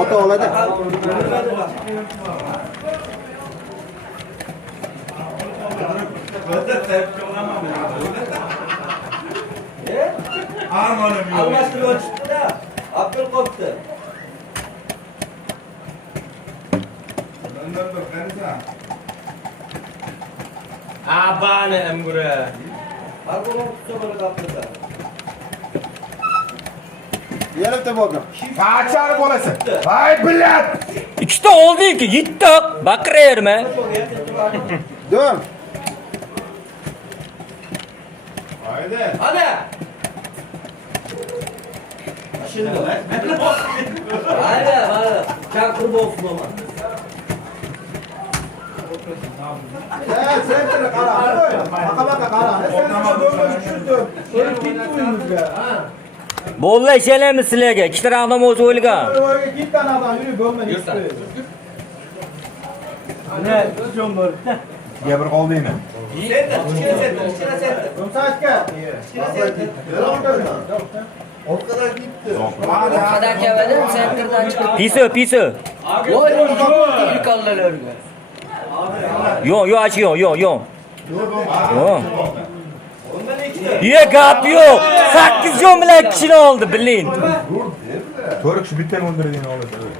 Ota oladi. Almashtirib o'tishdi-da. Abdul qopdi. Abani Emgura. Alg'on tutsa qopdi. Yarabda bo'ldi. Qachar bo'lasa. Voy billat. Ikkita oldi-ku, yetti. Baqiraverma. Dum. Haydi. Ana! Şimdi. Aynen, aynen. Çakır olsun ama. Sen qara. Baqa qara. Sen bo'lmas tushirdim. So'rib ketdi uyimizga. Bo'ldi, ishlaymiz sizlarga. Ikkita odam o'zi o'lgan. O'yga ketgan odam yurib bo'lmaydi. Ne? Jon bor. Gapir qoldingmi? Senter, kichkina senter. Rumsachka. O kadar gitti. Kadar kevedim senterdan chiqib. Piso. Voy, ilk allalarga. Yo, aç yo. Ondan ikki. Ye gap yo'q. 8 jon bilan kishini oldi, bilin. To'rt kishi bittani o'ldiradigan oladi. To'g'ri.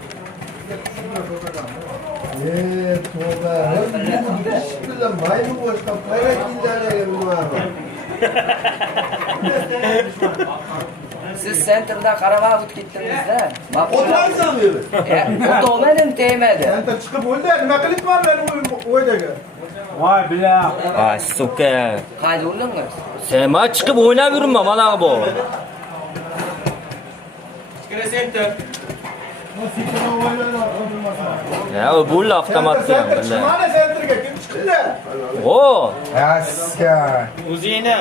Bismillah, mayli boshqa payrakillarga bilmayman. Siz senterdan qaramay o'tib ketdingiz-da. O'tiramisanmi? O'tirmadim, tegmadi. Anta chiqib o'ldi. Nima qilibman men o'ydaga? Voy bila. Ay, suka. Qayda o'ldingiz? Sen ma chiqib o'ynab yurma, mana bu. Kichkina center. Ya, bu avtomatga billah. Mana senterga kim chiqdi? O, Aska. O'zingni.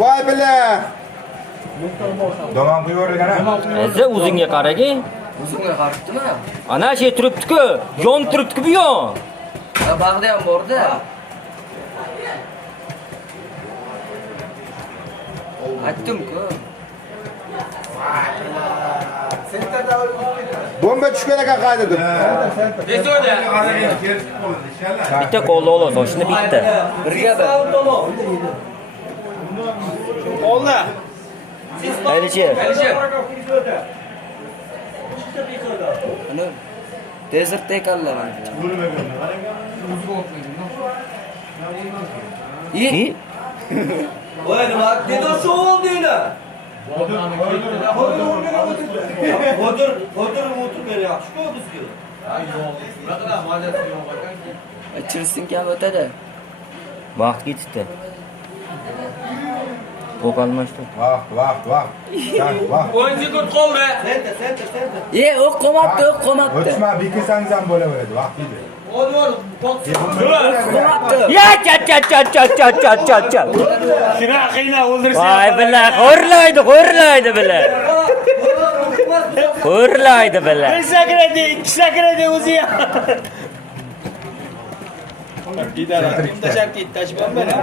Voy bila. Domon qo'yib yuborgan-a? endi o'zingga qaragi. O'zingga qarabdimi? Ana shu turibdi-ku, yon turibdi-ku bu yon. Bag'da ham borda. Aytdim-ku. Bomba tushgan ekan qaydadir. Desoda. Bitta qo'lni olasan, shuni bitta. Birga bir. Oldi. Alisher. Ana desertda ekanlar. İyi. Voy, nima dedi shu oldinglar? Qodir o'tirgan yaxshi-ku bizga. Chirsing ham o'tadi. Vaqt ketdi. To'p almashdi. Vaqt. 10 sekund qoldi. Senter. O'q qo'mabdi. O'tma, bekisangiz ham bo'laveradi. Vaqt edi. Qo'mabdi. Ya cha. Shuna qiyla o'ldirsa. Voy billah, xo'rlaydi billah. Xo'rlaydi billah. Ikki sakradi o'zi ham. Idara. Tashab ketdi, tashbam bana.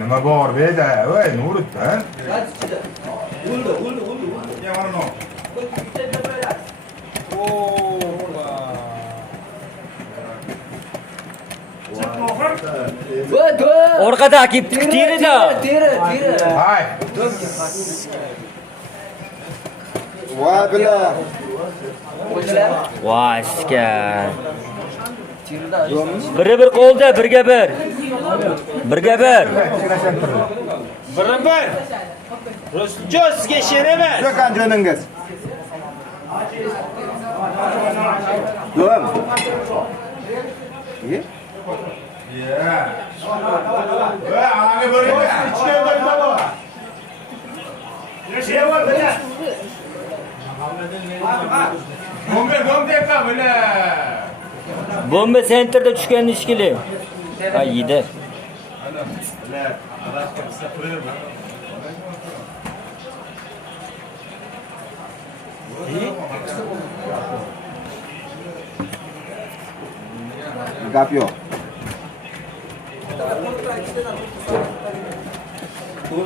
Nima bor beda? Voy, Nuriddin. O'ldi. Orqada kelib tirida. Teri. Hay. Voy bila. O'chlar. Voy iska. Tirida. Bir qo'lda, birga bir. Kichkina sentir. Bir. Rusjo sizga sheraman. Yo'qan joningiz. Dum. Ye? Voy, anaga bo'ring. Ichga nima bor? Bomba ka bila. Bomba senterda tushgan ishkili. Ay, yedi. gap yo'q.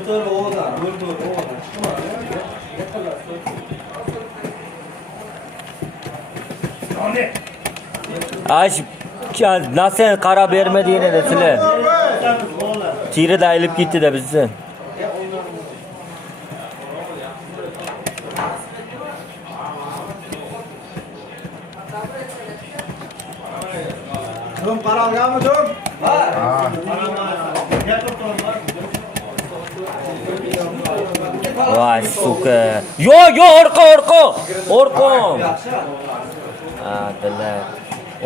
Dur oğlan, dur oğlan. Çıkma. Aş nasıl qarab bermediğine de sizlar. Tiri de ayılıp gitti de bizni. Dum qaralganmi dum? Vay suka. Yo, orqa. Ha, billah.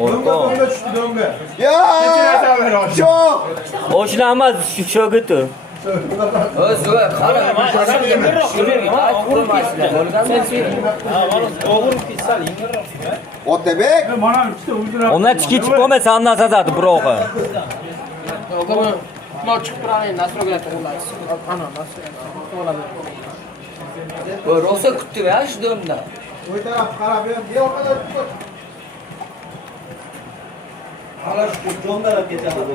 Orqa. Dumga tushdi dumga. Oshnamas shu gitu. O'zi qara. Otabek. Ona tikib bo'lmasa andan sazadi biroqi. Bu rosa kutdi ya shu domda. O'y taraf qarab ber. Bu yoqqa tut. Hala şu jonlarga ketaman.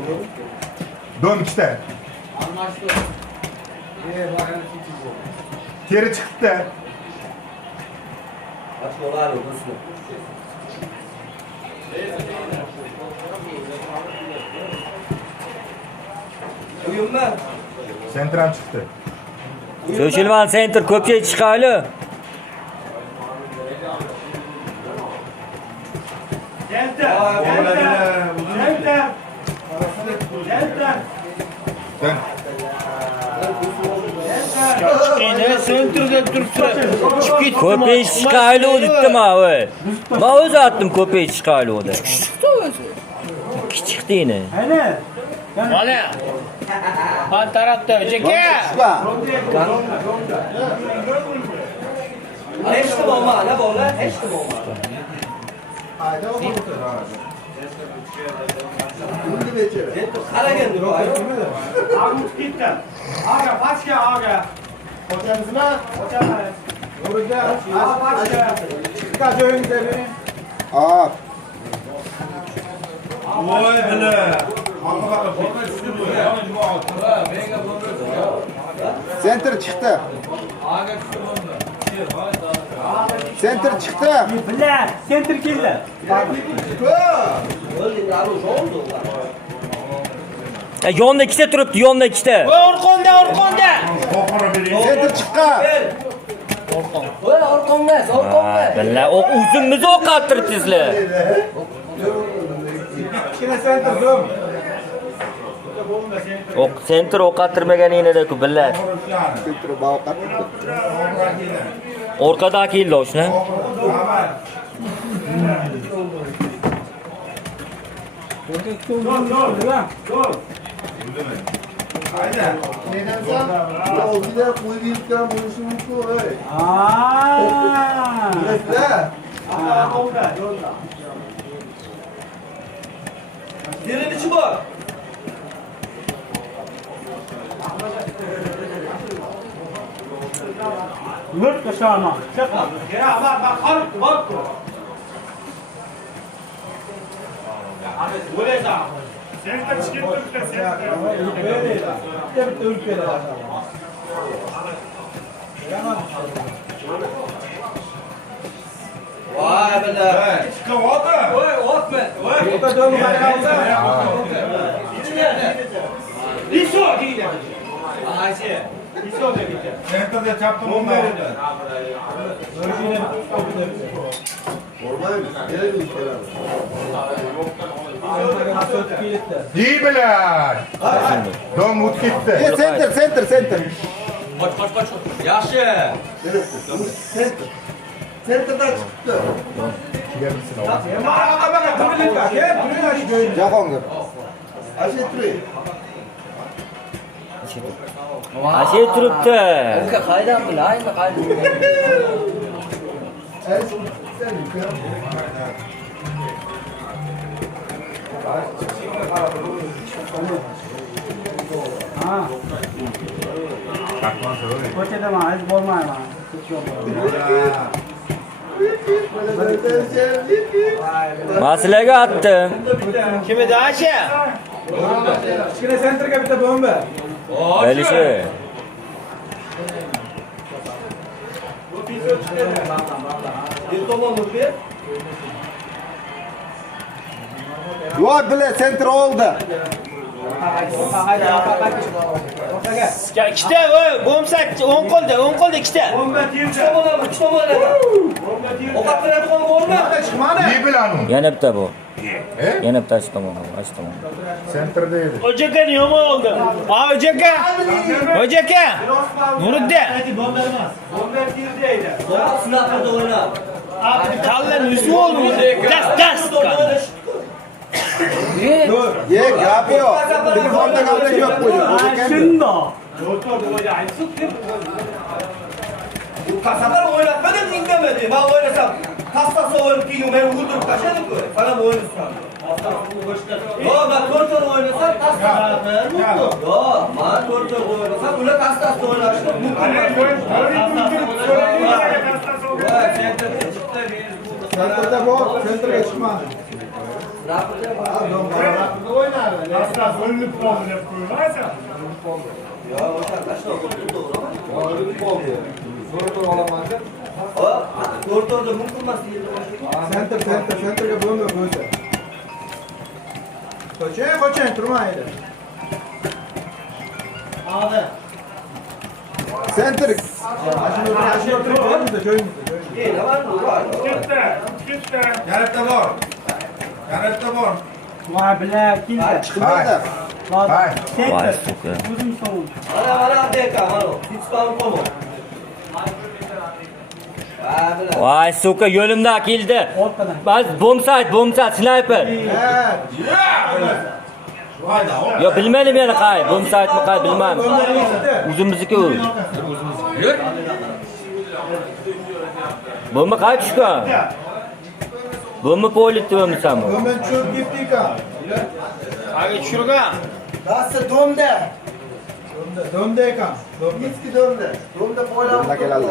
Dom ikkita. Teri chiqibdi. Açmalar yok nasıl? Uyumlar. Sentram chiqdi. Shoshilman center ko'pchilik chiqayli. Endi sentrda turibdi. Chiqib ketdi. Ko'pchilik chiqayli debdim ha, voy. Men o'zi aytdim ko'pchilik chiqayli dedi. Kichikdini. Mana. Han tarafda jaka. Eştim olma ne bola? Eştim olma. Hayda o. Qara geldi bu ay. Aga, pachka, aga. Ochamizmi? Ochamiz. O'rga, pachka. Ikkita joyingizga bering. Hop. Voy bile. Center chiqdi. Center chiqdi. Billah, sentr keldi. Öyle daru oldu. Yonda ikkita turibdi, yonda ikkita. Orqonda. Center chiqqan. Voy orqonga. Billah, o'zimizni o'qaltiribsizlar. Kichkina center dum. Center o'qaltirmaganinglar-ku, billah. Center baqat. Orqada keldi oshna. O'zida qo'yib yutgan bo'lishi mumkin. Derin içi bak. Vurt koşama. Çıkma. Ya bak bak. Vay bela. Çıkamadı. Oy otma. Liso değil. Ayşe. Liso da gitti. Sentrda chapdim ondan. İyi bilen. Dom ut gitti. Center. Kaç. Yaxshi. Center'dan chiqdi. Gelmişsin oğlum. Jahongir. Ashe turi. Ashe turibdi. Uka qaydan bilay, qaydan. Ko'chada aziz bo'lmayman. Masalaga attım. Kim edi Ayşe? Kichkina sentrga bitta bomba. Belişi. Bir tomon bir. Yo'q, bile sentr oldi. İkide bomsat 10 qo'lda ikkita. Bomba tiyip tomon. O kadar bir bomba. Chiqmadi. İyi bilen onu. Yana bitta bu. Yana bitta tomon. Center'da yedi. Hojaka yomon oldi. Ha hojaka. Nuriddin. Bomba tirdeydi. Bomba sınavda oyna. Kallan yüzü oldu. Das. Ye, gap yo'q. Telefonda gaplashib qo'ydi. Shunda. Kasalar oynatmadın dinlemedi. Ben oynasam hastası oynup ki ben vurdum kaçadım böyle. Sana mı oynasam? Yo ben tortor oynasam hastası. Yo ben tortor oynasam öyle hastası oynarsın. Sentrda bor, sentrga chiqmadi. Tortorda mumkulmaz diye. Sentrga bomba qo'ysa. Qo'ching, turmaydi. Sentr. Mashina o'tirib qo'yamiz, joyimizda. Yanıtta var. Vay bile kimde? Chiqmadi. Hay. Vay suka. O'zim sovun. Ana deka mano. Hiç spam komo. Vay suka yo'limda keldi. Bas bomsat sniper. Yo bilmadim yana qay. Bomsatmi qay bilmadim. O'zimizniki u. Bomba qay tushgan? Bomba politdi bo'lmasam. Bomba tushib ketdi ekan. Hagi tushirgan. Rasta domda. Domda ekan. Eski domda. Domda qo'yiladi. Keladi.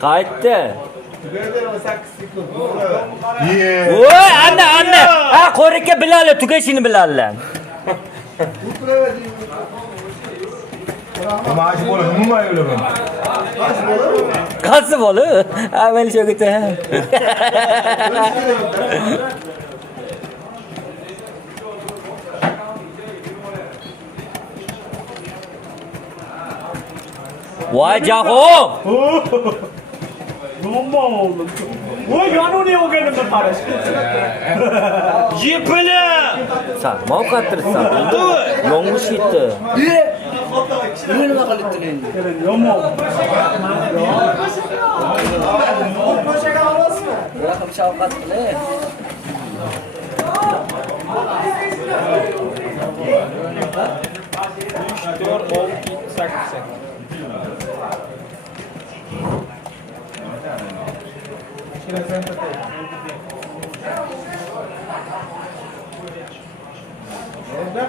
Qaytdi. İyi. Voy, anna. Ha, qo'rikka bilali, tugashini bilali. Maaşı bolu mu öyle mi? Qaysi bola? Ha, men shogita. Voy, Jahon. Yomon oldu. Voy yanına o'rganimda qarash. Yepili. Sen mavqattirsan. Yongish yetdi. Nima qilibdi endi? Yomon. Raqam shavqat qilib.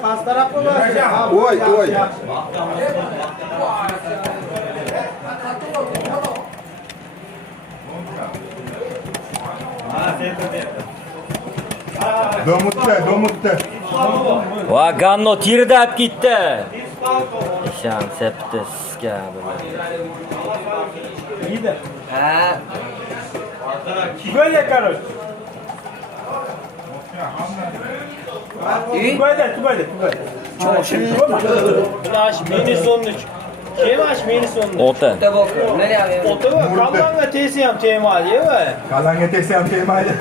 Past tarafga bor. Voy. Domuttu. Va Ganno tirida olib ketdi. Isham septi sizga Yedi. Ha. Böyle karosh. Tugaydi. Flash minus 13. Kemash minus 13. Ota. Bitta bok. Nereye? Ota kalmanga tesi ham temali, va. Kalange tesi ham temaydi.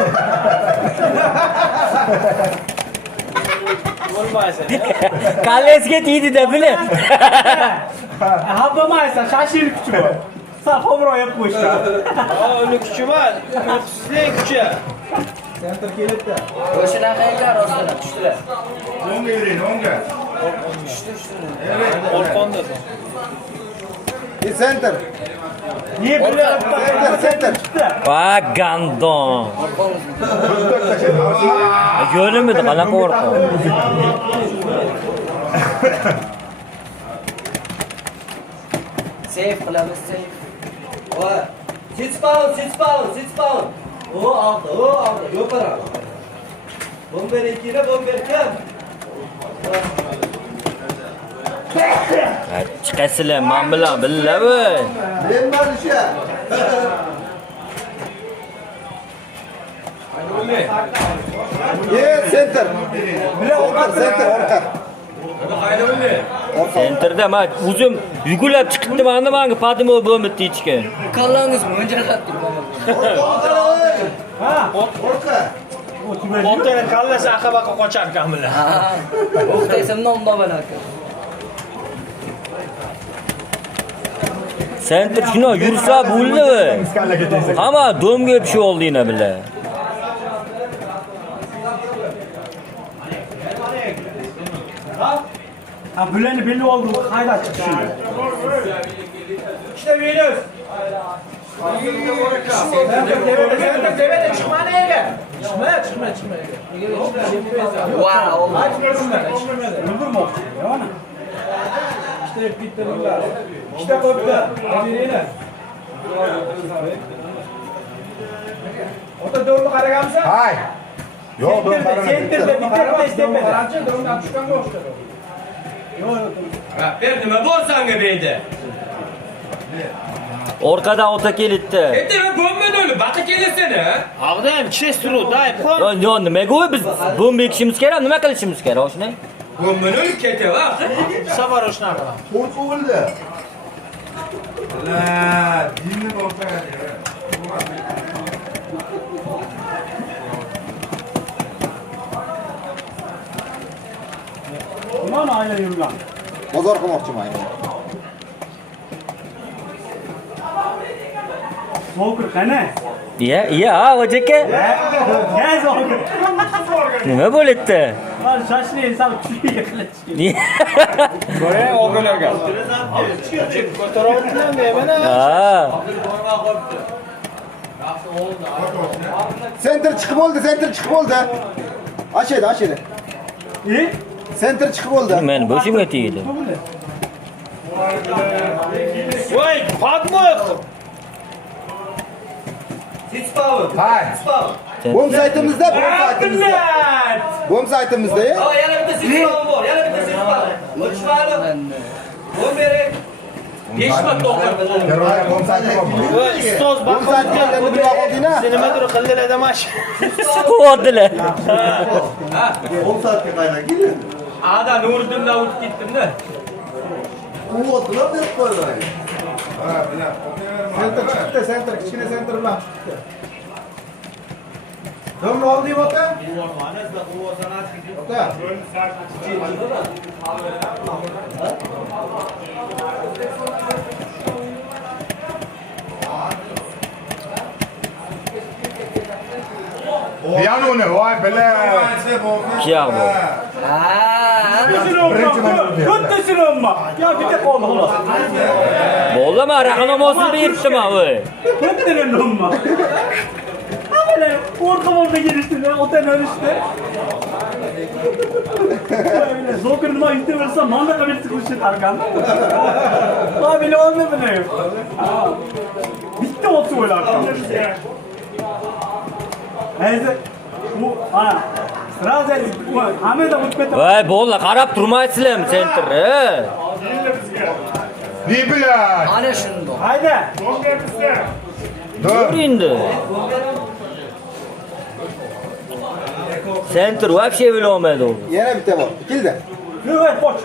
Bo'lmaysa. Kallesiga tegdi-da buni. Ha bo'lmaysa, shashil kuchi bor. Safobroq yeb qo'yishgan. Ha, uni kuchi bor. Kuchsizlik kuchi. Sentr kelibdi. O'shanaqa ekan rostdan tushdilar. Onga yuring, onga. Orqonda. Sentr. Ne bilyapti? Sentr. Va Gandon. Yo'limidi qanaqa o'rqon. Seyf qilamiz, seyf. Voy. Sitspalin. O aldı. Yok ara. Bomber ikine bomber kim? Chiqasizlar men bilan billa voy. Ben var işe. Center. Orta. Sentrda men o'zim yugurib chiqdim, ana menga padimo bo'lmadi ichga. Kallangiz mo'njalab turibman. Orta. Otani kallasi aqabaqa qochar ekanmilar. Ha. O'xtaysimda unda bo'ladi. Sentr shuni yursa bo'ldi. Hamma domga bir şey oldu yine bile. Ha bularni belli oldu. Hayda chiqdi. İşte veriyoruz. Tepede çıkma neyge? Çıkma. Wow. Öldürmokçu. Yana. İşte bittirirler. İşte koydular. Veriyle. O da doğru karagamsa. Hay. Yok dur karına. Sentirde bittirde istemedi. Karanca durumdan çıkan boştur. Yok. Bir nima bo'lsanga beydi. Orqadan ota kelibdi. Ettirib bo'lmadi, baqa kelasini. Ağdayım kishi turuvdi, aytqon. Yo nimaga biz bomba ekishimiz kerak, nima qilishimiz kerak shuni? Bo'lmadi o'lib ketyapti. Safar o'shnaqa qilamiz. Kurt o'ldi. La, dinni bo'lsa. Mana ayla yurgan. Bozor qilmoqchiman. So'kir qani? Iya, hojaka. Ya so'kir. Nima bo'libdi? Var shashli sal kuchli qilishdi. Ko'ray o'g'illarga. Ko'tarayotgan deyman. Ha. Center chiqib oldi. Ashedi. Center chiqib oldi. Men boshimga tegdi. Voy, padmoq. Sitspalin. Hay. Bom saytimizda. Bom saytimizda. Ha, yana bitta sitspalin bor. O'chmadi. Bomber. 5 marta o'qirdi. Terrorga bomsaytı mı? Ustoz Bom saytimizda endi nima qoldinglar? nimadir qildilar demash. Siquvdilar. Bom saytga qaylan keldi. Ada Nuriddindan o'tib ketdim-da. Quvvatlar deb qo'ydi. Ha, bilan. Center, kichkina center bilan chiqdi. Domni olding ota? Ota. Piyanoni, voy bile. Kiyam bu. Ha. Ko'ttasizmi? Ya bitta qoldi xolos. Bo'ldimi? Rahnomosini beribdim voy. Ko'ttaranmi? Hamma qo'rqib kelishdilar, otan o'lishdi. Zo'kir nima aytib bersa, mana qilib chiqishlar ekan. Va bilolmay buni. Bitta otib o'ylardim. Hozir bu ana sразу hamada o'tib ketdi. Voy, bo'ldi, qarab turmaysizlarmi sentrni? Ne bilan? Ana shundoq. Hayda. Dur endi. Sentr вообще bilolmaydi u. Yana bitta bor. Keldi. Yo'q, qoch.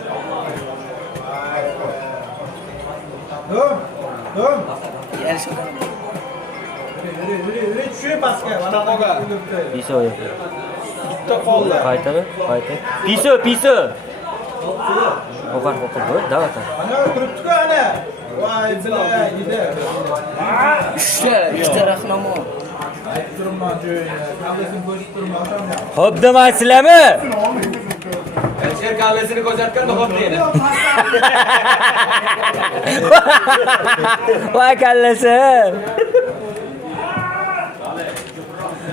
Dom. Yarışma. Tushib pastga, mana qo'ga. Piso yo'q. Bitta qoldi. Qayta. Piso. O'qar, davat. Ana turibdi-ku ana. Voy, bilaga yedi. Uchta rahnamo. Turibman joyida. Kamlasini ko'rib turibman. Xo'p demaysizlarmi? Sher kallasini ko'rsatganda xo'p deydi.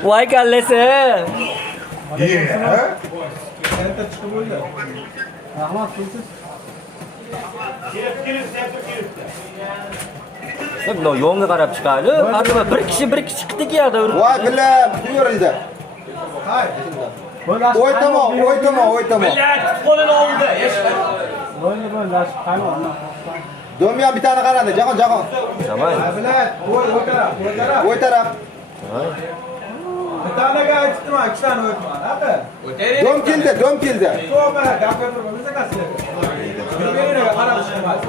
Voy kallasi. İyi, ha? Center chiqib oldi. Rahmat, siz. No, yo'lga qarab chiqayli. Har nima bir kishi chiqdi-ki yoqda. Voy bilam, yurildi. O'y tomon. Qo'lini oldi. Bo'ldi, qaymoqni. Domyan bir tane qaradi. Jahon. Tamam. Bilat, o'y taraf. Bir tanega aytdim, 2 tane o'yman. Haqi. Dom keldi. To'g'ri, gapirtirmamiz akasi. Bir-biriga qarab chiqmas.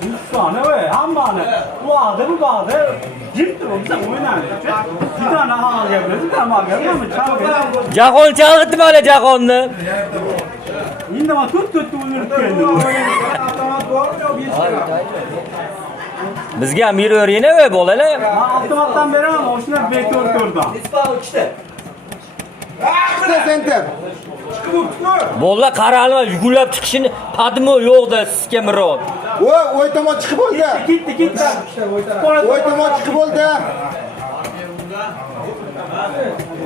Ussani voy, hammani. Bu adı bu adı. Jim turib sen o'ynaymiz. Bir tane hal gapiradi, bir tane gapiradi. Chaqir. Jahon chalg'itma hali Jahonni. Endi men to'rt o'ynab keldim. Avtomat bormi yo'q, Bizga ham yuraveringlar voy bolalar. Men avtomatdan beraman, o'shlar bekor ko'rdim. Ispav ikkita. Ikkita center. Bolalar qaralma yugurlab chiqishini padmi yo'qda sizga Mirod. O'y tomon chiqib bo'ldi. Ketdi. O'y tomon chiqib bo'ldi.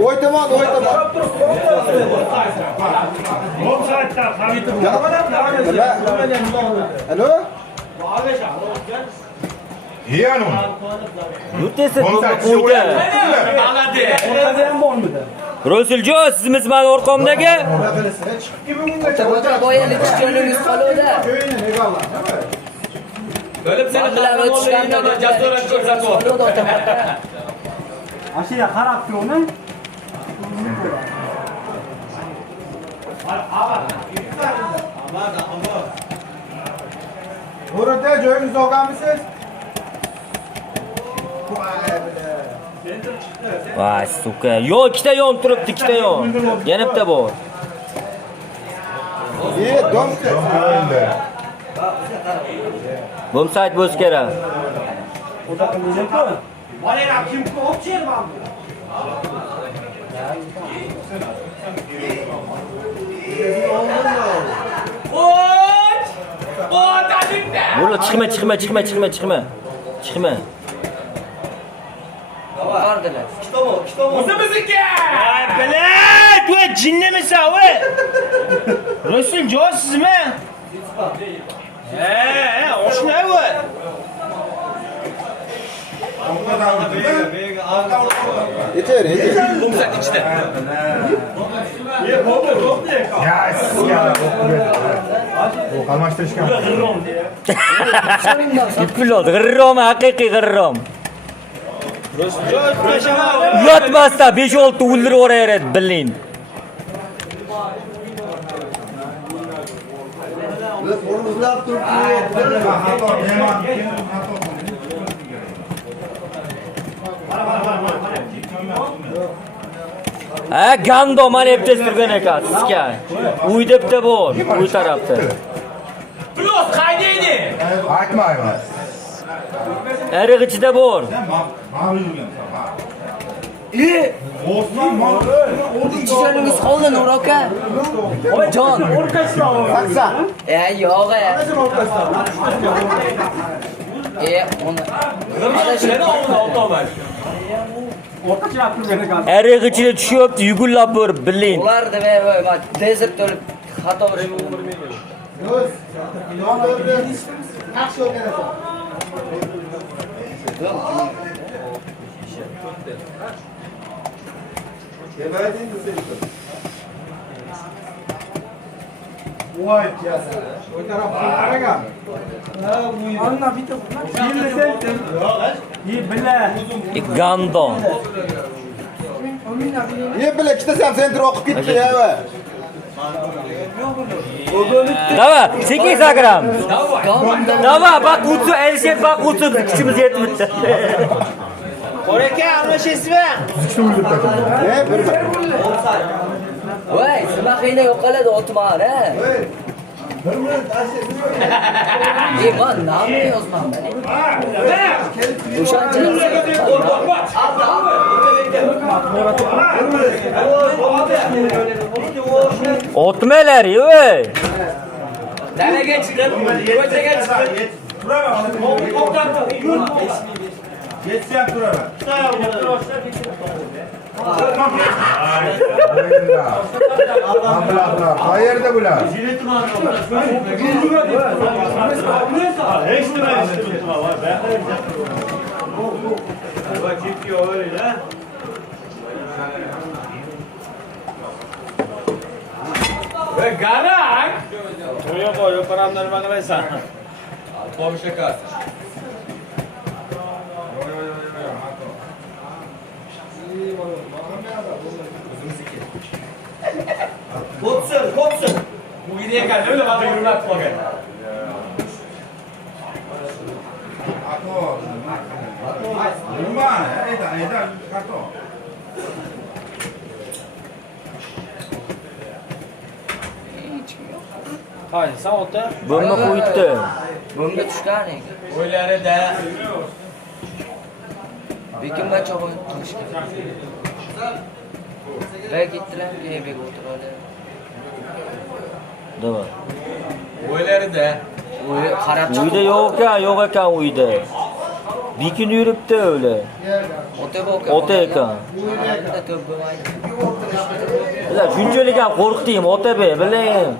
O'y tomon. Alo? Yanu. Yurtesi Offside. qo'ydi. Orada ham bo'lmadi. Rosuljo, sizmiz men orqamdagi? Boyalik joningiz qoluvdi. Bo'lib seni Bilan o'tishganda jazorat ko'rsatib. Ashira qarab turni. O'rta joyingizni olganmisiz? Voy, suka. Yo, ikkita yon turibdi, ikkita yon. Yana bitta bor. Dom. Bo'msayt bo'lish kerak. Bo'ldi, chiqma. Qardilar. Ikkita bor. O'zimizniki. Bilat, voy jinnimisan voy. Rasul jo sizmi? Oshna voy. Yeter. Bo'msat ichida. O kalmaştırışkan. Kuloldi, g'irrom, haqiqiy g'irrom. Yotmasdan 5-6 o'ldirib yuboraveradi, bilin. Gando mana hepsi turgan ekan sizga. Uyda bitta bor, uy tarafda. Plus qaydaydi? Aytmayman. Ariq ichida bor. Ikki joningiz qoldi Nur aka. Jon. Saksa. Yo'q. Uni. Orqacha turgan ekan. Ariq ichida tushyapti, yugurlab borib, bilin. Ular deb men desert to'lib xato qilib. Yaxshi o'rganasan. Voy, o'y tarafga qaragan. Anna bitta. Gando. Bila ikkita center o'qib ketdi ya. Давай, sekin sakramiz. Давай, bak uçu, Alisher bak uçu, kuchimiz yetib bitti. Qoraka almashaysizmi? Bir. Voy, simaqina yo'qoladi o'tmar, ha. Man, namni yozmam. Otmeler, yo'y. Dalaga chiqib, ko'chaga chiqib. Yetsem duraver. Mablag'lar qayerda bular? Kopsun. Nima? Ayda, karton. Bo'lma qo'yibdi. Bunga tushgan O'ylarida. Bekinma chog'in tushgan. Bek gittilar, bek o'tiradi. Davay. O'ylarida. Uy qarab Uyda yo'q ekan uyda. Bekin yuribdi o'li. Ota ekan. Ular shunchalik ham qo'rqdim, Otabek, biling.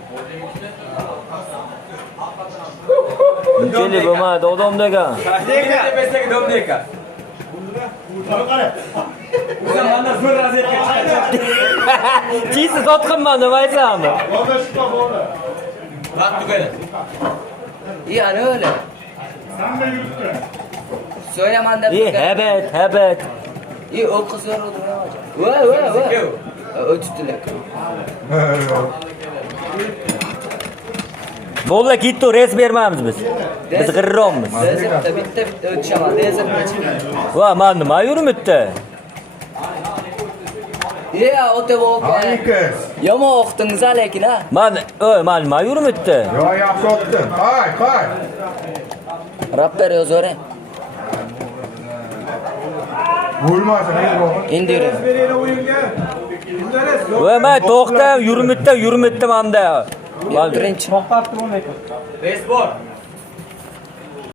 Shunchalik bo'lmadi, odam degan. Tepesidagi domdeka. O'zim mana zo'r razvedka chiqadi. Chisi sotqinman deb aytsammi? Vaqt tugadi. Ana öyle. Söylemen de Hebet. İyi o kız var oldu. Vay. Ötüttüler. Bo'la ketdi, res bermaymiz biz. Biz g'irrommiz. Dezirte bitti ötüşemez. Dezirte çıkıyor. Va, men nima yuribdi? Ya o te bu. Ayıkız. Yama oqtınız lekin ha. Men nima yuribdi? Yo, yaxshi otdin. Qo'y. Rapper yozore. Bo'lmasin, bu. İndire. Va, men to'xta, yuribdi menda. Birinchi. Baseball.